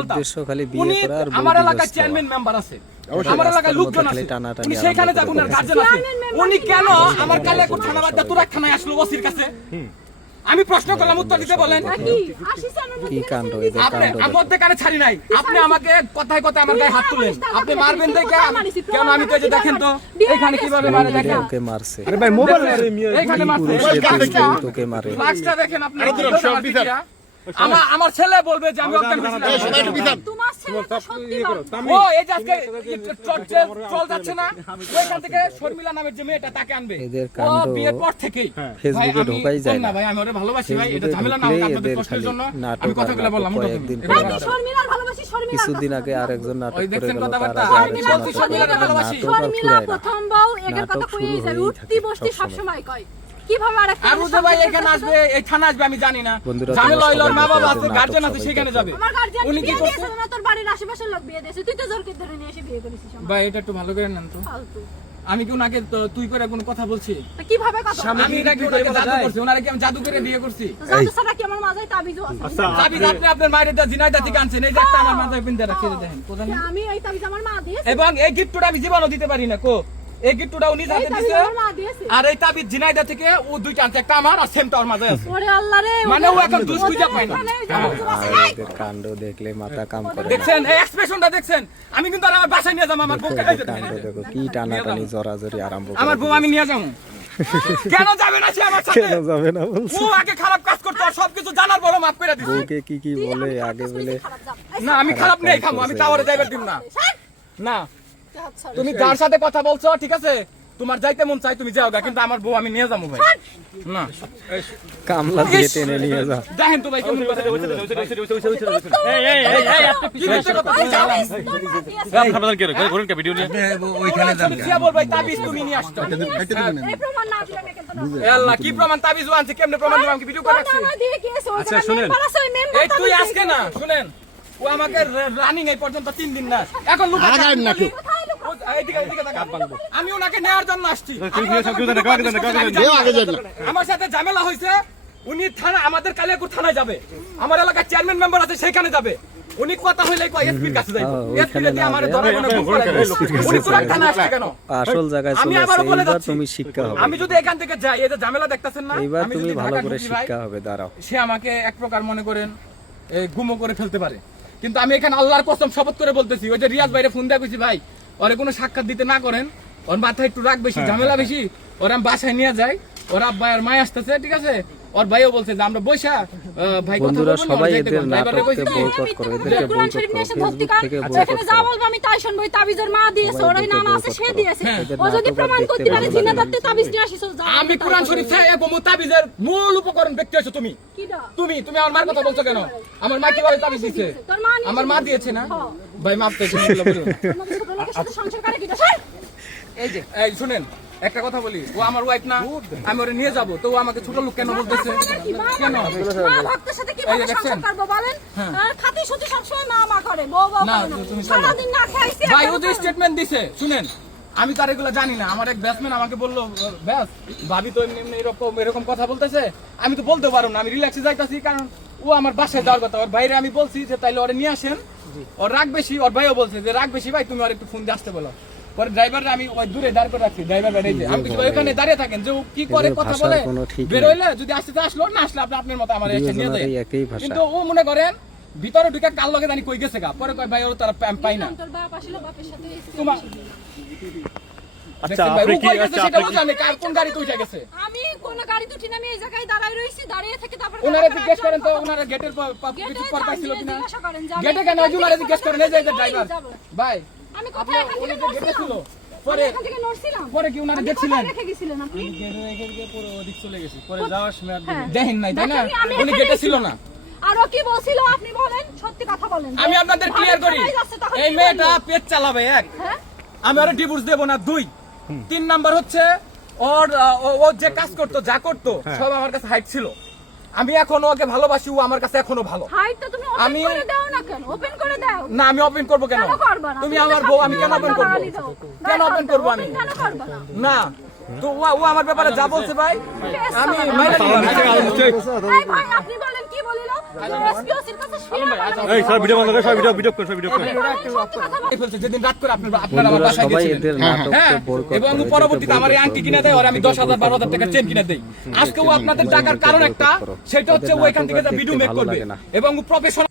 উদ্দেশ্য খালি বিয়ে উনি করা আর বউ আমার এলাকার চেয়ারম্যান মেম্বার আছে। আমার এলাকার লোকজন আছে। উনি সেখানে যাবেন গার্জেন আছে। উনি কেন আমার কালে থানাবাদ তুরাক থানায় আসলো ওসির কাছে। আমি প্রশ্ন করলাম উত্তর দিতে বলেন। কি? কাণ্ড মধ্যে কানে ছাড়ি নাই। আপনি আমাকে কথায় কথায় আমার গায়ে হাত তুলেন। আপনি মারবেন দেখে কেন আমি তো যে দেখেন তো? এখানে কীভাবে মারে দেখো। দেখেন? ওকে মারছে। আরে ভাই মোবাইল এইখানে মারছে। তোকে মারে। দেখেন আপনি। সব। আমার আমার ছেলে বলবে যে আমি অজ্ঞান হয়েছিলাম। সবাই একটু বিচার সত্যি ও এই যে আজকে চল চল যাচ্ছে না ওইখান থেকে শর্মিলা নামের যে মেয়েটা তাকে আনবে এদের ও কাণ্ড বিয়ের পর থেকেই ফেসবুকে ঢোকাই যায় না। ভাই আমি ওরে ভালোবাসি ভাই এটা ঝামেলা না আপনাদের কষ্টের জন্য আমি কথাগুলো বললাম। পরে আমি শর্মিলার ভালোবাসি শর্মিলার কিছুদিন আগে আরেকজন নাটক ওই করে দেখছেন গেল তার কথাবার্তা? আগে শর্মিলা প্রথম বউ একের কথা নাটক কইই যাবে উঠতি বসতি সবসময়। সবসময় কয় কীভাবে আর ভাই এখানে আসবে এই থানা আসবে আমি জানি না। হইল মা বাবা আছে গার্জেন আছে সেখানে যাবে। উনি কি বিয়ে করছে? না তোর বাড়ির আশেপাশের লোক বিয়ে দিয়েছে। তুই তো জোরকে ধরে নিয়ে এসে বিয়ে করেছিস ভাই এটা একটু ভালো করে নেন তো। আমি কি ওনাকে তুই করে কোনো কথা বলছি? কীভাবে কথা আমি নাকি ওনাকে জাদু করছি? ওনারে কি আমি জাদু করে বিয়ে করছি? জাদু ছাড়া কি আমার মাথায় তাবিজও আছে? তাবিজ আপনি আপনার মায়ের দা জিনাইদা থেকে আনছেন। এই যে একটা আমার মাথায় পিনতে রাখছে এই যে দেখেন কোথায়? আমি এই তাবিজ আমার মা দিয়েছে? এবং এই গিফটটা আমি জীবনও দিতে পারি না কো? এই উনি হাতে দিছে আমার আর এই তাবিজ জিনাইদা থেকে ও দুইটা আনছে একটা আমার আর সেমটা ওর মাঝে আছে। ওরে আল্লাহ রে মানে ও এখন খুঁজে পায় না। কাণ্ড দেখলে মাথা কাম করে দেখছেন এই এক্সপ্রেশনটা দেখছেন? আমি কিন্তু আর আমার বাসায় নিয়ে যাব আমার বউকে এদের কাণ্ড দেখো কি টানাটানি জড়াজড়ি আরম্ভ আমার বউ আমি নিয়ে যাব। কেন যাবে না সে আমার সাথে? কেন যাবে না বলছে? ও আগে খারাপ কাজ করতো আর সবকিছু জানার পরও মাফ করে দিছি। বউকে কি কি বলে আগে বলে? না আমি খারাপ নেই খামো আমি টাওয়ারে যাইবার দিব না। না। তুমি যার সাথে কথা বলছো ঠিক আছে তোমার যাইতে মন চাই তুমি যাও গা, কিন্তু আমার বউ আমি নিয়ে যাব ভাই না কামলা দিয়ে টেনে নিয়ে যা দেখেন তো ভাই কেমন কথা এই এই এই এই একটা কি মিথ্যে কথা ওই বলছো? তাবিজ তোর মা দিয়েছে। ওইখানে যান জিয়া বল ভাই তাবিজ তুমি নিয়ে আসছো এই প্রমাণ না দিলে আমি কিন্তু না। এ আল্লাহ কি প্রমাণ তাবিজ ও আনছে কেমনে প্রমাণ দিলাম কি ভিডিও করে ওই member এই তুই আজকে না শুনেন ও আমাকে রানিং এই পর্যন্ত তিন দিন না এখন লুকা আগান না আমি ওনাকে নেওয়ার জন্য আসছি। আমার সাথে ঝামেলা হয়েছে। উনি থানা আমাদের কালিয়াকুর থানায় যাবে। আমার এলাকার চেয়ারম্যান মেম্বার আছে সেখানে যাবে। উনি কথা হইলে কয় এসপির কাছে যাইবো। হ্যাঁ, এসপি যদি আমার ধরা কোনো ভুল করে উনি তুরাগ থানা আসছে কেন? আসল জায়গায় আমি চলে আসছে বলে তুমি শিক্ষা হবে। আমি যদি এখান থেকে যাই এই যে ঝামেলা দেখতেছেন না এইবার আমি তুমি যদি ভালো করে শিক্ষা হবে দাঁড়াও। সে আমাকে এক প্রকার মনে করেন এই গুমো করে ফেলতে পারে। কিন্তু আমি এখানে আল্লাহর কসম শপথ করে বলতেছি ওই যে রিয়াজ ভাইরে ফোন দিয়ে কইছি ভাই ওরে কোনো সাক্ষাৎ দিতে না করেন ওর মাথায় একটু রাগ বেশি ঝামেলা বেশি ওর আমি বাসায় নিয়ে যাই ওর আব্বা আর মায় আসতেছে ঠিক আছে ওর ভাইও বলছে যে আমরা বৈশা ভাই বন্ধুরা সবাই এদের? নাটককে বয়কট করো এদেরকে বয়কট করো ফেসবুক থেকে বয়কট যা বলব আমি তাই শুনব। তাবিজের মা দিয়েছে, ওরাই নাম আছে, সে দিয়েছে। হ্যাঁ। ও যদি প্রমাণ করতে পারে, ভালো জিনা দত্তে তাবিজ নিয়ে যা আমি কোরআন শরীফ থেকে এবং তাবিজের মূল উপকরণ ব্যক্তি হচ্ছে তুমি কিডা? তুমি তুমি আমার মার কথা বলছো কেন আমার মা কীভাবে তাবিজ মা আমার মা দিয়েছে না হ্যাঁ। ভাই মাপ সংসার করে কিডা? এই যে এই শুনেন একটা কথা বলি ও আমার ওয়াইফ না আমি ওরে নিয়ে যাব তো ও আমাকে ছোট লোক কেন বলতেছে কেন? ভক্তের সাথে এই যে দেখছেন? সংসার করব বলেন? হ্যাঁ। খাতি সুতি সবসময় মা মা করে, বউ বউ না, করে না। তুমি চলো। সারাদিন না খেয়ে ভাই ও যে স্টেটমেন্ট দিছে শুনেন আমি তার এগুলো জানি না আমার এক ব্যাটসম্যান আমাকে বলল ব্যাস ভাবি তো এমনি এমনি এরকম এরকম কথা বলতেছে আমি তো বলতে পারব না আমি রিল্যাক্সে যাইতাছি কারণ ও আমার বাসায় যাওয়ার কথা ওর বাইরে আমি বলছি যে তাইলে ওরে নিয়ে আসেন ওর রাগ বেশি ওর ভাইও বলছে যে রাগ বেশি ভাই তুমি আর একটু ফোন দিয়ে আসতে বলো। পরে ড্রাইভার আমি ওই দূরে দাঁড় করে রাখছি ড্রাইভার বেড়ে যে আমি কিছু ওখানে দাঁড়িয়ে থাকেন যে কি করে কথা বলে বেরোইলে বের হইলে যদি আসতে আসলো না আসলে আপনি আপনার মতো আমার এসে নিয়ে যায় কিন্তু ও মনে করেন ভিতরে ঢুকে কাল লগে জানি কই গেছে গা। পরে কয় ভাই ওর তারা পাই না। তোর বাপ আসলে বাপের সাথে তোমার আচ্ছা আপনি কি আচ্ছা আপনি কি- কার কোন গাড়িতে উঠে গেছে। আমি কোন গাড়ি আমি এই জায়গায় দাঁড়ায় রইছি দাঁড়িয়ে থেকে তারপর ওনারা জিজ্ঞেস করেন তো ওনারা গেটের প- প- কিছু পর পাইছিল কিনা? জিজ্ঞাসা করেন যে আমি গেটে কেন? ওই জিজ্ঞেস করেন এই যে ড্রাইভার ভাই আমি কোথায় এখান থেকে গেটে ছিল? পরে এখান থেকে নড়ছিলাম? পরে কি ওনারা দেখছিলেন রেখে গেছিলেন আপনি? দেখেন নাই তাই না? উনি গেটে ছিল না। আরও কি বলছিল আপনি বলেন সত্যি কথা বলেন। আমি আপনাদের ক্লিয়ার করি। এই মেয়েটা পেট চালাবে এক। হ্যাঁ? আমি ওর ডিভোর্স দেবো না দুই। তিন নাম্বার হচ্ছে ওর ও- যে কাজ করতো যা করতো হ্যাঁ। সব আমার কাছে হাইট ছিল। আমি এখনও ওকে ভালোবাসি ও আমার কাছে এখনও ভালো। হাই তো তুমি ওপেন আমি- করে দাও না কেন? ওপেন করে দাও। না আমি ওপেন করব কেন? কেন করবা না? তুমি আমার বউ আমি কেন ওপেন করব? কেন ওপেন করব আমি? না? তো ও ও আমার ব্যাপারে যা বলছে ভাই আমি মাইনে নিলাম। আপনি বলেন এবং পরবর্তীতে আমার এই আন্টি কিনে দেয় আর আমি দশ হাজার বারো হাজার টাকা চেন কিনে দেই আজকে ও আপনাদের টাকার কারণ একটা সেটা হচ্ছে ওইখান এখান থেকে ভিডিও মেক করবে না। এবং প্রফেশনাল